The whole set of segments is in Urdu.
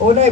ਉਹ ਨਾ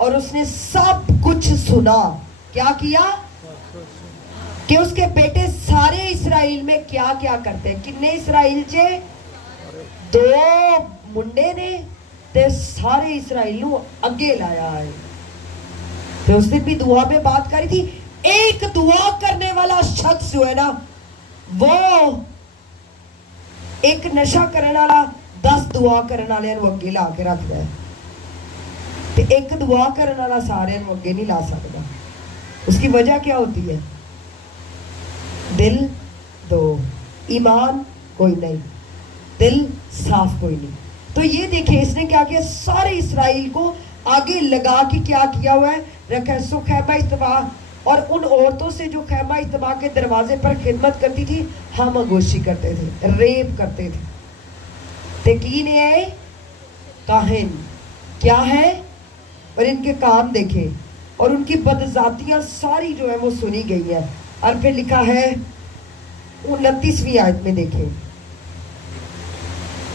اور اس نے سب کچھ سنا. کیا کیا کہ اس کے بیٹے سارے اسرائیل میں کیا کیا کرتے ہیں. کتنے اسرائیل چے 2 منڈے نے تے سارے اسرائیل نو اگے لایا ہے. تو اس دن بھی دعا میں بات کری تھی. ایک دعا کرنے والا شخص جو ہے نا وہ ایک نشہ کرنے والا 10 دعا کرنے والے نو اگے لا کے رکھتا ہے. تے ایک دعا کرنے والا سارے نو اگے نہیں لا سکتا. اس کی وجہ کیا ہوتی ہے؟ دل 2، ایمان کوئی نہیں، دل صاف کوئی نہیں. تو یہ دیکھیں اس نے کیا کیا، سارے اسرائیل کو آگے لگا کے کیا کیا ہوا ہے رکھا ہے. سو خیمہ اجتماع اور ان عورتوں سے جو خیمہ اجتماع کے دروازے پر خدمت کرتی تھی ہم گوشی کرتے تھے، ریپ کرتے تھے. تقین ہے کاہن کیا ہے، اور ان کے کام دیکھیں اور ان کی بدذاتیاں ساری جو ہے وہ سنی گئی ہیں. اور پھر لکھا ہے 29ویں آیت میں دیکھیں،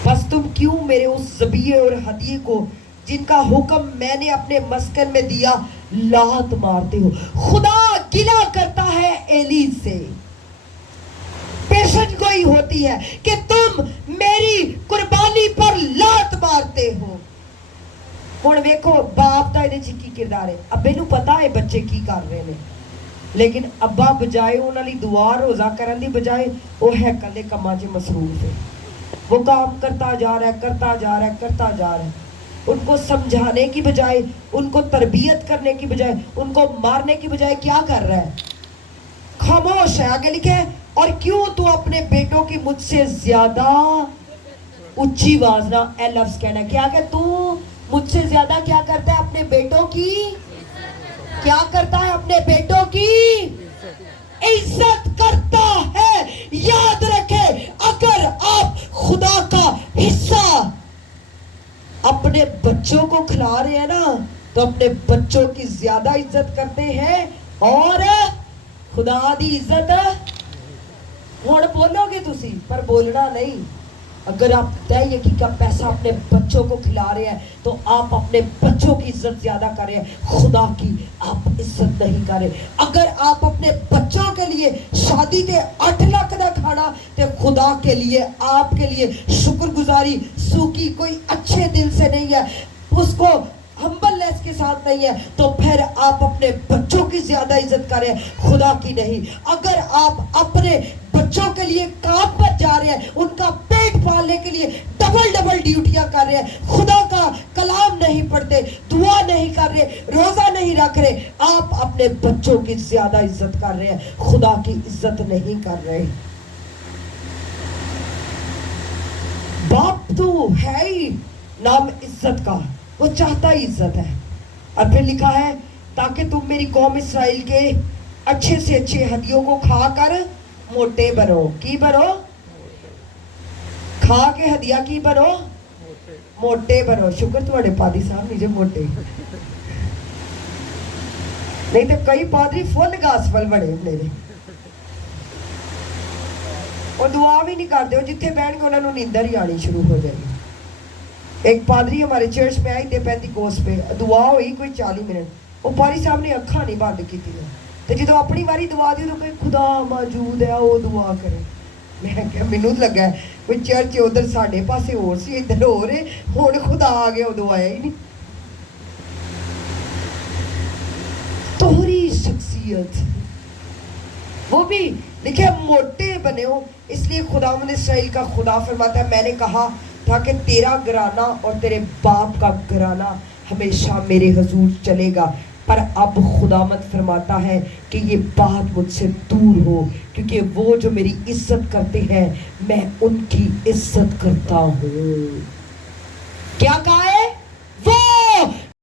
بس تم کیوں میرے اس ذبیحے اور ہدیے کو جن کا حکم میں نے اپنے مسکن میں دیا لات مارتے ہو. خدا گلہ کرتا ہے ایلی سے، پیشن گوئی ہوتی ہے کہ تم میری قربانی پر لات مارتے ہو. ہن ویکھو باپ دا ایدے چ کی کردار ہے. ابے نو پتا ہے بچے کی کر رہے ہیں، لیکن ابا بجائے انہاں لئی دعا روزہ کرن دی بجائے وہ ہیکل دے کماں چ مصروف ہے. وہ کام کرتا جا رہا ہے، کرتا جا رہا ہے، کرتا جا رہا ہے. ان کو سمجھانے کی بجائے، ان کو تربیت کرنے کی بجائے، ان کو مارنے کی بجائے کیا کر رہا ہے؟ خاموش ہے. آگے لکھے اور کیوں تو اپنے بیٹوں کی مجھ سے زیادہ اونچی آواز نہ اے لفظ کہنا. کیا کہ تو مجھ سے زیادہ کیا کرتا ہے؟ اپنے بیٹوں کی کیا کرتا ہے؟ اپنے بیٹوں کی عزت کرتا ہے. یاد رکھے اگر آپ خدا کا حصہ اپنے بچوں کو کھلا رہے ہیں نا تو اپنے بچوں کی زیادہ عزت کرتے ہیں اور خدا دی عزت ہون بولو گے تسی پر بولنا نہیں. اگر آپ طے یقین کا پیسہ اپنے بچوں کو کھلا رہے ہیں تو آپ اپنے بچوں کی عزت زیادہ کر رہے ہیں، خدا کی آپ عزت نہیں کر رہے. اگر آپ اپنے بچوں کے لیے شادی تے 8 لاکھ دا کھانا تے خدا کے لیے آپ کے لیے شکر گزاری سوکی کوئی اچھے دل سے نہیں ہے، اس کو ہمبل لیس کے ساتھ نہیں ہے، تو پھر آپ اپنے بچوں کی زیادہ عزت کریں، خدا کی نہیں. اگر آپ اپنے بچوں کے لیے کام پر جا رہے ہیں، ان کا پیٹ پالنے کے لیے ڈبل ڈیوٹیاں کر رہے ہیں، خدا کا کلام نہیں پڑھتے، دعا نہیں کر رہے، روزہ نہیں رکھ رہے، آپ اپنے بچوں کی زیادہ عزت کر رہے ہیں، خدا کی عزت نہیں کر رہے. باپ تو ہے ہی نام عزت کا، وہ چاہتا ہی عزت ہے. اور پھر لکھا ہے تاکہ تم میری قوم اسرائیل کے اچھے سے اچھے ہدیوں کو کھا کر موٹے بنو. کی بنو؟ کھا کے ہدیہ کی بنو؟ موٹے بنو. شکر تمہارے پادری صاحب نیچے موٹے نہیں تو کئی پادری فل گاسپل بڑے میرے اور دعا بھی نہیں کرتے، جتھے بیٹھ کے انہوں نے نیندر ہی آنی شروع ہو جائے گی. ایک پادری ہمارے چرچ میں آئی 35 پہ دعا ہوئی کوئی 40 منٹ، وہ پادری صاحب نے اکھاں نہیں بند کی تھی، تو جدو اپنی باری دعا دی تو کوئی خدا موجود ہے وہ دعا کرے. میں کہا مینوں لگا ہے کوئی چرچ ادھر ساڈے پاسے ہور سی ادھر ہو رہے ہن خدا آ گیا، ادو آیا ہی نہیں. توہری شخصیت وہ بھی دیکھیں موٹے بنے ہو. اس لیے خداوند اسرائیل کا خدا فرماتا ہے میں نے کہا تھا کہ تیرا گھرانہ اور تیرے باپ کا گھرانہ ہمیشہ میرے حضور چلے گا، پر اب خداوند فرماتا ہے کہ یہ بات مجھ سے دور ہو، کیونکہ وہ جو میری عزت کرتے ہیں میں ان کی عزت کرتا ہوں. کیا کہا ہے؟